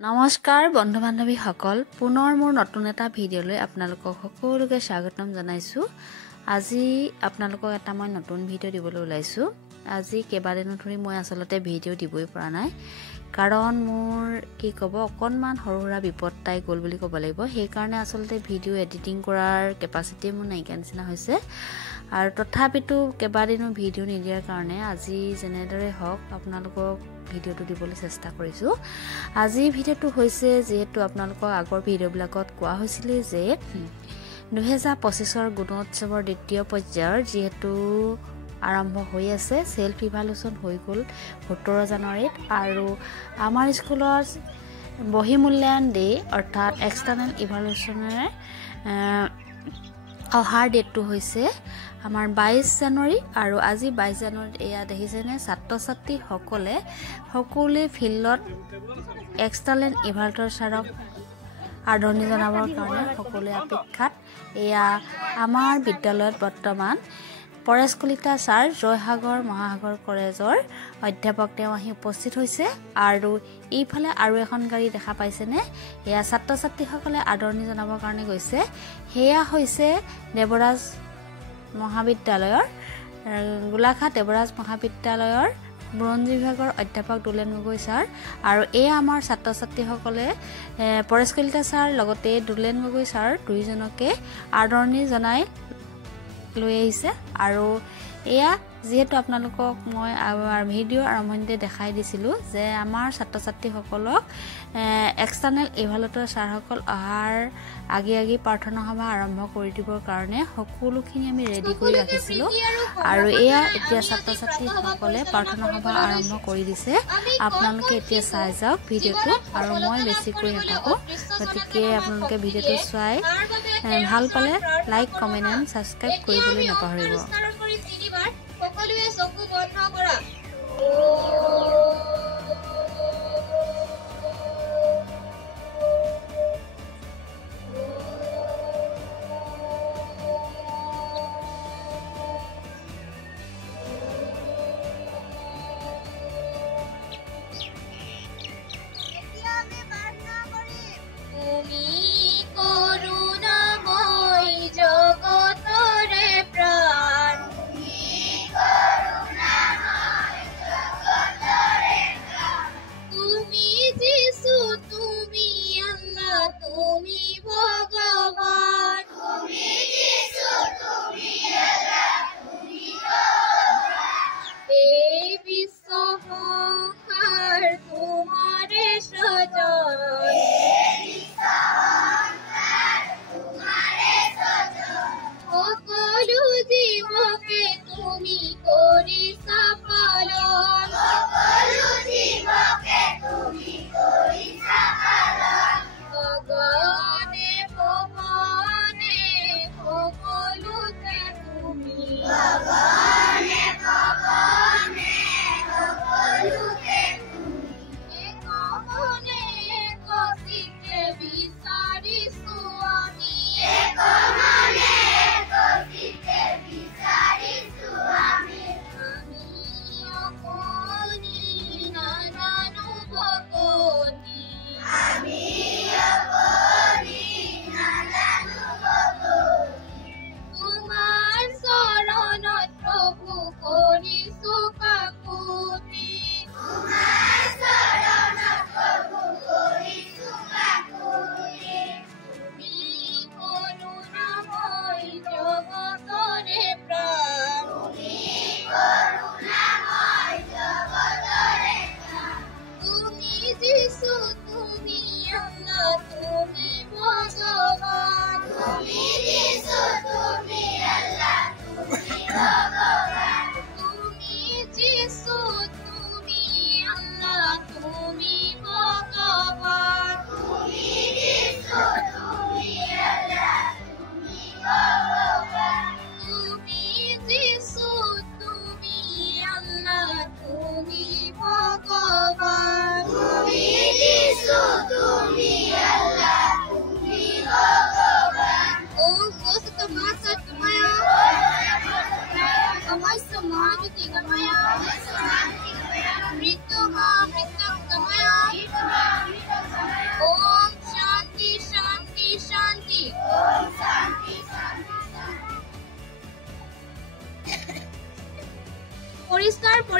নমস্কাৰ বন্ধু বান্ধৱী সকল পুনৰ মোৰ নতুন এটা ভিডিঅ'লৈ আপোনালোকক সকলোকে স্বাগতম জনাইছো। আজি আপোনালোকক এটা মই নতুন ভিডিঅ' দিবলৈ ওলাইছো। আজি কেইবাদিন ধৰি মই আসলতে ভিডিঅ' দিবই পৰা নাই, কাৰণ মোৰ কি ক'ব অকণমান সৰুৰা বিপদটাই গ'ল বুলি ক'ব লাগিব। সেই কাৰণে আসলতে ভিডিঅ' এডিটিং কৰাৰ কেপাচিটি মোৰ নাইকিয়া নিচিনা হৈছে, আৰু তথাপিতো কেইবাদিনো ভিডিঅ' নিদিয়াৰ কাৰণে আজি যেনেদৰে হওক আপোনালোকক ভিডিঅ'টো দিবলৈ চেষ্টা কৰিছো। আজি ভিডিঅ'টো হৈছে যেহেতু আপোনালোকক আগৰ ভিডিঅ'বিলাকত কোৱা হৈছিল যে 2025ৰ গুণোৎসৱৰ দ্বিতীয় পৰ্যায়ৰ যেহেতু আৰম্ভ হৈ আছে, সেলফ ইভালুয়েশ্যন হৈ গ'ল 17 জানুৱাৰীত, আৰু আমাৰ স্কুলত বহি মূল্যায়ন ডে অৰ্থাৎ এক্সটাৰ্নেল ইভালুয়েশ্যনে অহাৰ ডেটটো হৈছে আমাৰ 22 জানুৱাৰী। আৰু আজি 22 জানুৱাৰীত এয়া দেখিছেনে ছাত্ৰ ছাত্ৰীসকলে সকলোৱে ফিল্ডত এক্সটাৰ্নেল ইভালুয়েটৰ ছাৰক আদৰণি জনাবৰ কাৰণে সকলোৱে অপেক্ষাত। এয়া আমাৰ বিদ্যালয়ত বৰ্তমান পৰেশ কলিতা ছাৰ জয়সাগৰ মহাসাগৰ কলেজৰ অধ্যাপক তেওঁ আহি উপস্থিত হৈছে, আৰু এইফালে আৰু এখন গাড়ী দেখা পাইছেনে, এয়া ছাত্ৰ ছাত্ৰীসকলে আদৰণি জনাবৰ কাৰণে গৈছে। সেয়া হৈছে দেৱৰাজ মহাবিদ্যালয়ৰ গোলাঘাট দেৱৰাজ মহাবিদ্যালয়ৰ বুৰঞ্জী বিভাগৰ অধ্যাপক দুলেন গগৈ ছাৰ, আৰু এয়া আমাৰ ছাত্ৰ ছাত্ৰীসকলে পৰেশ কলিতা ছাৰ লগতে দুলেন গগৈ ছাৰ দুইজনকে আদৰণি জনাই লৈ আহিছে। আৰু এয়া যেহেতু আপোনালোকক মই ভিডিঅ' আৰম্ভণিতে দেখাই দিছিলোঁ যে আমাৰ ছাত্ৰ ছাত্ৰীসকলক এক্সটাৰ্নেল ইভালুয়েটৰ ছাৰসকল অহাৰ আগে প্ৰাৰ্থনা সভা আৰম্ভ কৰি দিবৰ কাৰণে সকলোখিনি আমি ৰেডি কৰি ৰাখিছিলোঁ, আৰু এয়া এতিয়া ছাত্ৰ ছাত্ৰীসকলে প্ৰাৰ্থনা সভা আৰম্ভ কৰি দিছে। আপোনালোকে এতিয়া চাই যাওক ভিডিঅ'টো, আৰু মই বেছিকৈ নাথাকোঁ, গতিকে আপোনালোকে ভিডিঅ'টো চাই ভাল পালে লাইক কমেণ্ট এণ্ড ছাবস্ক্ৰাইব কৰিবলৈ নাপাহৰিব। সকলোৱে চকু বন্ধ কৰা। তুমি কৰুণাময় জগতৰে প্ৰাণ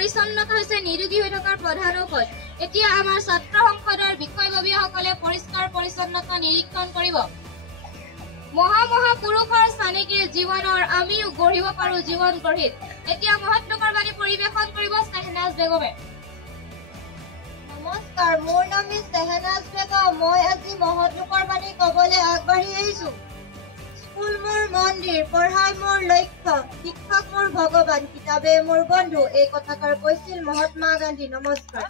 পৰিচ্ছন্নতা হৈছে নিৰোগী হৈ থকাৰ প্ৰধান ঔষধ। এতিয়া আমাৰ ছাত্ৰ সংসদৰ বিষয়ববীয়াসকলে পৰিষ্কাৰ পৰিচ্ছন্নতা নিৰীক্ষণ কৰিব। মহাপুৰুষৰ চানেকিৰ জীৱনৰ আমিও গঢ়িব পাৰো জীৱন গঢ়িত। এতিয়া মহত্বকৰ বাণী পৰিৱেশন কৰিব শ্বাহনাজ বেগমে। নমস্কাৰ, মোৰ নাম শ্বাহনাজ বেগম। মই আজি মহত্বকৰ বাণী ক'বলৈ আগবাঢ়ি আহিছো। স্কুল মোৰ মন্দিৰ, পঢ়াই মোৰ লক্ষ্য, শিক্ষক মোৰ ভগৱান, কিতাপে মোৰ বন্ধু, এই কথাষাৰ কৈছিল মহাত্মা গান্ধী। নমস্কাৰ।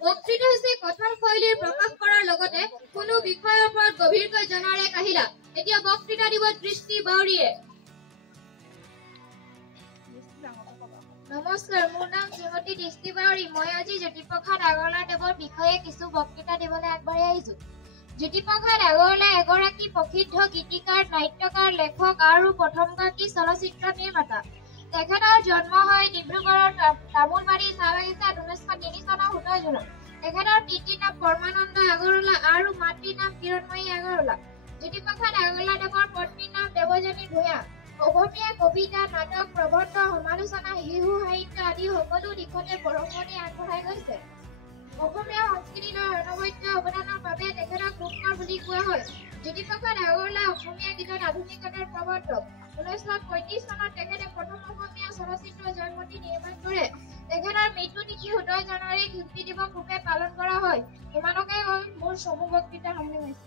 বক্তৃতা হৈছে কথন শৈলীৰ প্ৰকাশ কৰাৰ লগতে কোনো বিষয়ৰ ওপৰত গভীৰকৈ জনাৰ এক আহিলা। এতিয়া বক্তৃতা দিব দৃষ্টি বাউৰীয়ে। নমস্কাৰ, মোৰ নাম শ্ৰীমতী দৃষ্টি বাউৰী। মই আজি জ্যোতিপ্ৰসাদ আগৰৱালাদেৱৰ বিষয়ে কিছু বক্তৃতা দিবলৈ আগবাঢ়ি আহিছো। জ্যোতিপ্ৰসাদ আগৰৱালা এগৰাকী প্ৰসিদ্ধ গীতিকাৰ, নাট্যকাৰ, লেখক আৰু প্ৰথমগৰাকী চলচ্চিত্ৰ নিৰ্মাতা। তেখেতৰ জন্ম হয় ডিব্ৰুগড়ৰ তামোলবাৰী চাহ বাগিচাত 1903 চনৰ 17 জুনত। তেখেতৰ পিতৃৰ নাম পৰমানন্দ আগৰৱালা আৰু মাতৃৰ নাম কিৰণময়ী আগৰৱালা। জ্যোতিপ্ৰসাদ আগৰৱালাদেৱৰ পত্নীৰ নাম দেৱযানী ভূঞা। অসমীয়া কবিতা, নাটক, প্ৰবন্ধ, সমালোচনা, শিশু সাহিত্য আদি সকলো দিশতে বৰঙণি আগবঢ়াই গৈছে। অসমীয়া সংস্কৃতিলৈ অনবদ্য অৱদানৰ বাবে তেখেতক ৰূপকৰ বুলি কোৱা হয়। জ্যোতিপ্ৰসাদ আগৰৱালা অসমীয়া গীতত আধুনিকতাৰ প্ৰৱৰ্তক। 1935 চনত তেখেতে প্ৰথম অসমীয়া চলচ্চিত্ৰ জয়মতী নিৰ্মাণ কৰে। তেখেতৰ মৃত্যু তিথি 17 জানুৱাৰীক শিল্পী দিৱস ৰূপে পালন কৰা হয়। ইমানকে হ'ল মোৰ চমু বক্তৃতা সামৰি আহিছে।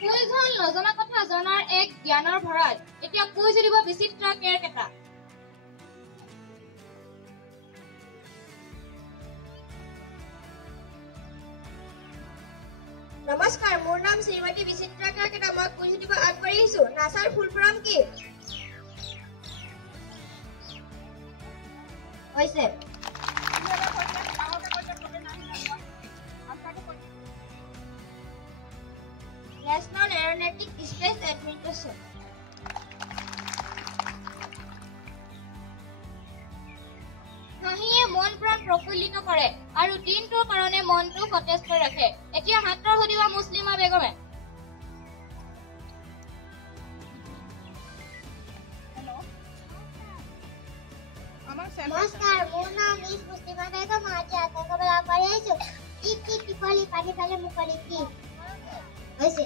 কুইজ হ'ল নজনা কথা জনাৰ এক জ্ঞানৰ ভঁৰাল। এতিয়া কুইজ দিব বিচিত্ৰা কেৰকেটা। নমস্কাৰ, মোৰ নাম শ্ৰীমতী বিচিত্ৰা কেৰকেটা। মই কুইজ দিব আগবাঢ়ি আহিছো। নাছাৰ ফুল ফৰ্ম কি? হৈছে নেশ্যনেল এৰোনটিক স্পেচ এডমিনিষ্ট্ৰেশ্যন। হাঁহিয়ে মন প্ৰাণ প্ৰফুল্লিত কৰে আৰু দিনটোৰ কাৰণে মনটো সতেজ কৰি ৰাখে। এতিয়া হাতৰ সুধিব মুছলিমা বেগমে। নমস্কাৰ, মোৰ নাম মিছ মুছলিমা বেগম। মই আজি আপোনালোকৰ আগবাঢ়ি আহিছো। টিকলি পানী পালে মুকলি কি হৈছে?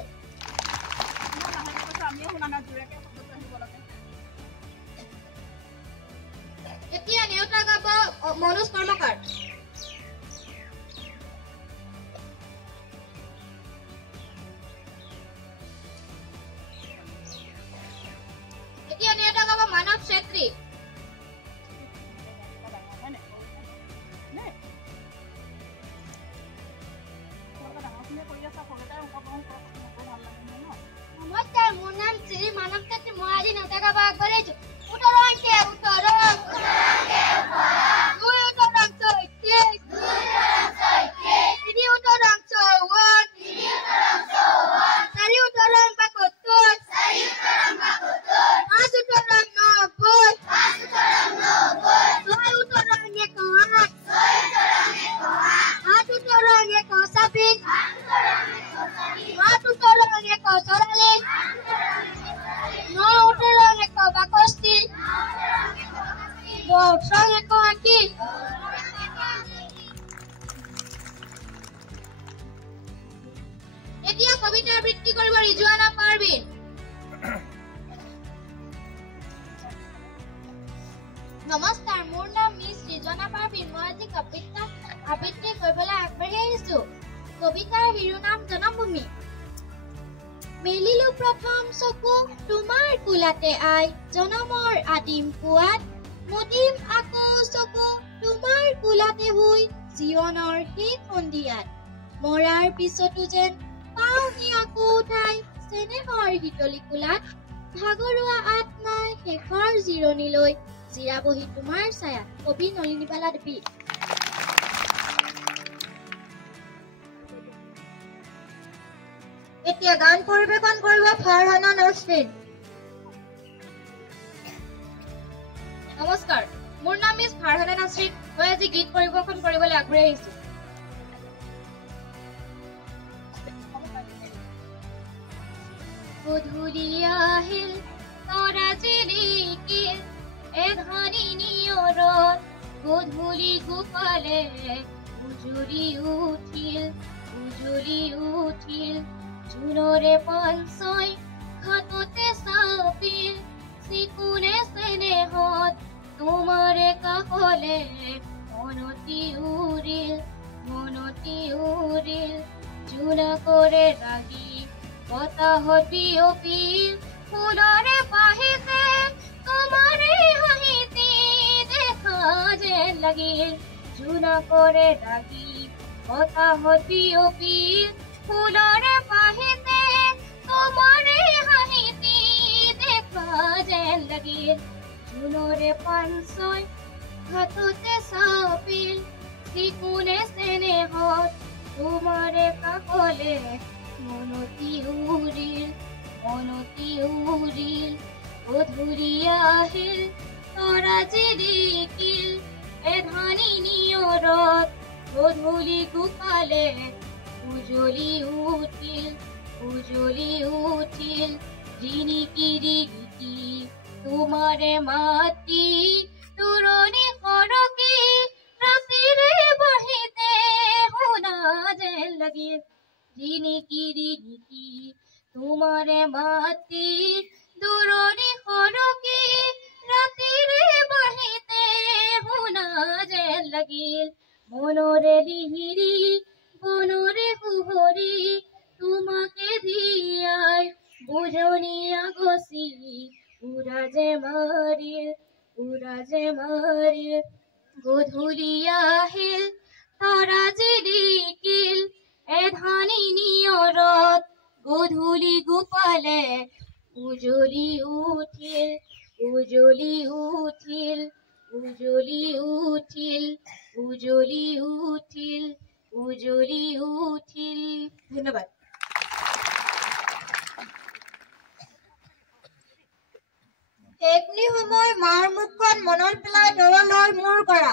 এতিয়া নেওতা গাব মনোজ কৰ্মকাৰ। এতিয়া নেওতা গাব মানৱ ছেত্ৰী। নমস্কাৰ, মোৰ নাম শ্ৰী মানৱ ছেত্ৰী। মই আজি নেওতা গাব আগবাঢ়ি আহিছো। উত্তৰাংকে উত্তৰং, দুই উত্তৰাং 36, তিনি উত্তৰাং 54, চাৰি উত্তৰাং 72, পাঁচ উত্তৰাং 90, ছয় উত্তৰাং 108, সাত উত্তৰাং 126, আঠ উত্তৰাং 144, ন উত্তৰাং 162, 10 উত্তৰাং 180। এতিয়া কবিতা আবৃত্তি কৰিব ৰিজৱানা পাৰভিন। নমস্কাৰ, মোৰ নাম মিছ ৰিজৱানা পাৰভিন। মই আজি কবিতা আবৃত্তি কৰিবলৈ আগবাঢ়ি আহিছো। কবিতাৰ শিৰোনাম জনমভূমি। মেলিলো প্ৰথম চকু তোমাৰ কোলাতে আই, জনমৰ আদিম পুৱাত মুদিম আকৌ চকু তোমাৰ কোলাতে শুই, জীৱনৰ শেষ সন্ধিয়াত মৰাৰ পিছতো যেন পাওঁহি আকৌ উঠাই চেনেহৰ শীতলী কোলাত, ভাগৰুৱা আত্মাই শেষৰ জিৰণিলৈ জিৰাবহি তোমাৰ ছায়াত। কবি নলিনীবালা দেৱী। এতিয়া গান পৰিৱেশন কৰিব ফাৰহানা নছৰিন। নমস্কাৰ, মোৰ নাম মিছ ফাৰহানা নাছৰিন। মই আজি গীত পৰিৱেশন কৰিবলৈ আগবাঢ়ি আহিছো। গধূলি আহিল তৰা জিলিকিল এধানি নিয়ৰত গধূলি গোপালে উজুলি উঠিল জোনৰে পাঞ্চই ঘাটতে চাপিল চিকুনে চেনেহত তোমাৰে কাষলে মনতি উৰিল জোনাকৰে ৰাগি বতাহত বিয়পিল ফুলৰে পাহিছে তোমাৰে হাঁহিতি দেখা যেন লাগিল জোনাকৰে ৰাগি বতাহত বিয়পিল ফুলৰে পাহিছে তোমাৰে হাঁহিতি দেখা যেন লাগিল জোনৰে পাঞ্চই ঘাটতে চাপিল চিকুনে চেনেহত তোমাৰে কাষলে মনতি উৰিল গধূলি আহিল তৰা জিলিকিল এধানি নিয়ৰত গধূলি গোপালে উজলি উঠিল ৰিণিকি তোমাৰে মাতি তুৰণি সৰকি ৰাতিৰে বাহিতে শুনা যেন লাগিল ৰিণিকি তোমাৰে মাতি তুৰণি সৰকি ৰাতিৰে বাহিতে শুনা যেন লাগিল মনৰে লিহিৰি বনৰে সুহৰি তোমাকে ধিয়াই বুজনিয়া গছি উৰাজে মাৰিল গধূলি আহিল তৰা জিলিকিল এধানি নিয়ৰত গধূলি গোপালে উজলি উঠিল ধন্যবাদ এইখিনি সময় মাৰ মুখখন মনত পেলাই দৰলৈ মূৰ কৰা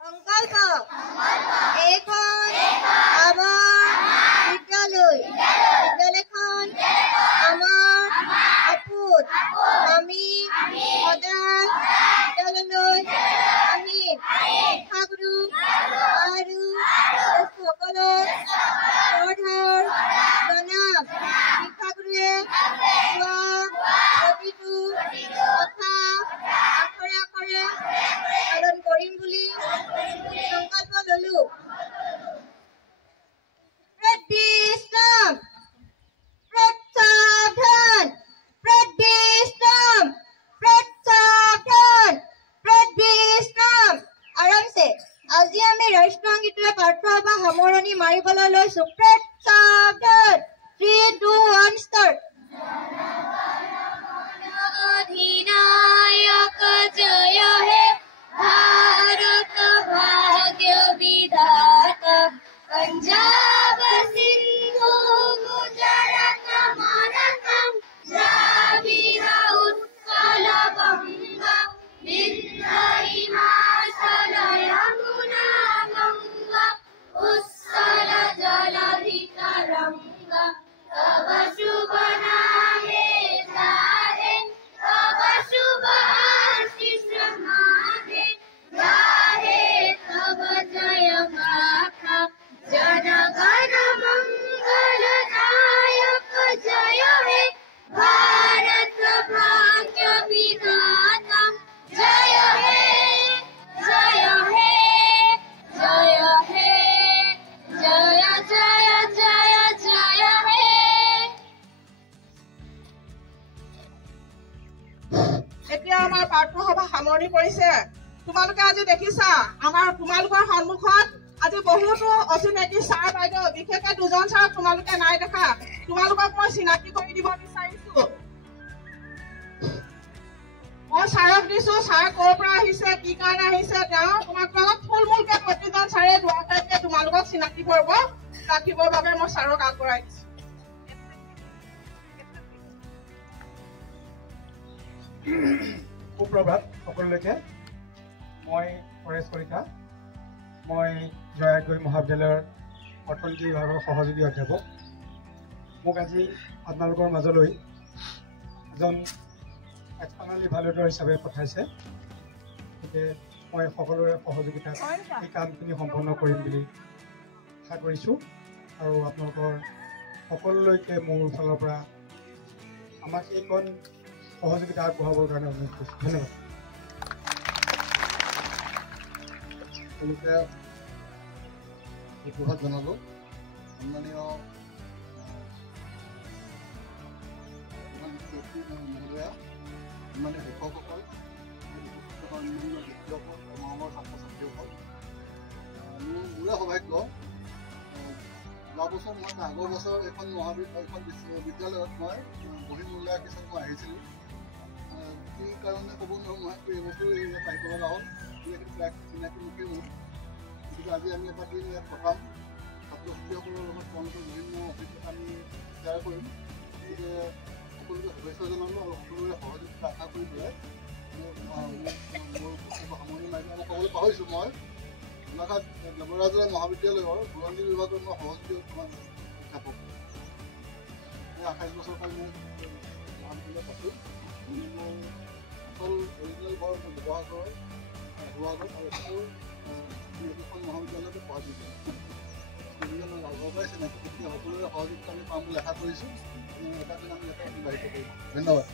সংকল্প এইখন আমাৰ বিদ্যালয়খন আমাৰ অপুত আমি সদায় বিদ্যালয়লৈ আহিম শিক্ষাগুৰু আৰু সকলক শ্ৰদ্ধাৰ জনাম শিক্ষাগুৰুৱে কোৱা প্ৰতিটো কথা আখৰে আখৰে পালন কৰিম বুলি সংকল্প ললো আজি আমি ৰাষ্ট্ৰীয় সংগীতৰে পাৰ্থ বা সামৰণি মাৰিবলৈ লৈছো সাৱধান 3 2 1 ষ্টাৰ্ট अधिनायक जय हे भारत भाग्य विधाता पंजाब सिंधु गुजरात मराठा द्राविड़ उत्कल गंगा विंध्य हिमाचल यमुना गंगा उत्कल जलधि तरंगा तव शुभ नामे धारे तव शुभ आशीष माहे गाहे तव जय गाथा जन गण मंगल नायक जय हे भारत भाग्य विधाता जय हे जय हे जय हे जय जय जय जय हे এতিয়া আমাৰ পাৰ্থ সভা সামৰণি পৰিছে তোমালোকে আজি দেখিছা আমাৰ তোমালোকৰ সন্মুখত আজি বহুতো অচিনাকি ছাৰ বাইদেউ বিশেষকৈ দুজন ছাৰক তোমালোকে নাই দেখা তোমালোকক মই চিনাকি কৰি দিব বিচাৰিছো মই ছাৰক মাতিছো ছাৰ ক'ৰ পৰা আহিছে কি কাৰণে আহিছে তেওঁ তোমালোকক থুলমূলকে প্ৰতিজন ছাৰে দুআষাৰকে তোমালোকক চিনাকি কৰিব ৰাখিবৰ বাবে মই ছাৰক আগবঢ়াই দিছো। সুপ্ৰভাত সকলোকে। মই পৰেশ কলিতা, মই জয়াগৈ মহাবিদ্যালয়ৰ অৰ্থনীতি বিভাগৰ সহযোগী অধ্যাপক। মোক আজি আপোনালোকৰ মাজলৈ এজন এক্সটাৰ্নেল ইভালুৱেটৰ হিচাপে পঠাইছে, গতিকে মই সকলোৰে সহযোগিতাত এই কামখিনি সম্পন্ন কৰিম বুলি আশা কৰিছোঁ আৰু আপোনালোকৰ সকলোলৈকে মোৰ ফালৰ পৰা আমাক এইকণ সহযোগিতা আগবঢ়াবৰ কাৰণে অনুৰোধ কৰিছোঁ। ধন্যবাদ। সকলোকে সুপ্ৰভাত জনালোঁ। সন্মানীয় মহোদয়া, সন্মানীয় শিক্ষকসকল, অন্যান্য শিক্ষকসকল, মৰমৰ ছাত্ৰ ছাত্ৰীসকল, মোৰে সৌভাগ্য যোৱা বছৰ মই আগৰ বছৰ এখন বিদ্যালয়ত মই বহিমূলীয়া কিছুমান মই আহিছিলোঁ। কি কাৰণে ক'ব নোৱাৰোঁ, মই এইবছৰ ইয়াত আহিব লগা হ'ল। চিনাকি মুখে মোৰ, গতিকে আজি আমি এটা দিন ইয়াত পঠাম ছাত্ৰ ছাত্ৰীসকলৰ লগত তেওঁলোকৰ বিভিন্ন অভিজ্ঞতা আমি শ্বেয়াৰ কৰিম। গতিকে সকলোকে শুভেচ্ছা জনালোঁ আৰু সকলোৰে সহযোগিতা আশা কৰি পেলাই মোৰ বক্তব্য সামৰণি মাৰিলোঁ। মই ক'বলৈ পাহৰিছোঁ, মই গোলাঘাট দেৱৰাজুৱা মহাবিদ্যালয়ৰ বুৰঞ্জী বিভাগৰ মই সহযোগী অধ্যাপক। 28 বছৰ কাল মই মহাবিদ্যালয়ত আছোঁ। মোৰ অকল অৰিজিনেল ঘৰ শিৱসাগৰ আৰু এখন মহাবিদ্যালয়তে পঢ়া দিছোঁ। আগৰ পৰাই চিনাকি, গতিকে সকলোৰে সহযোগিতা আমি পাম বুলি আশা কৰিছোঁ। এটা দিন আমি এটা অতিবাহিত কৰিম। ধন্যবাদ।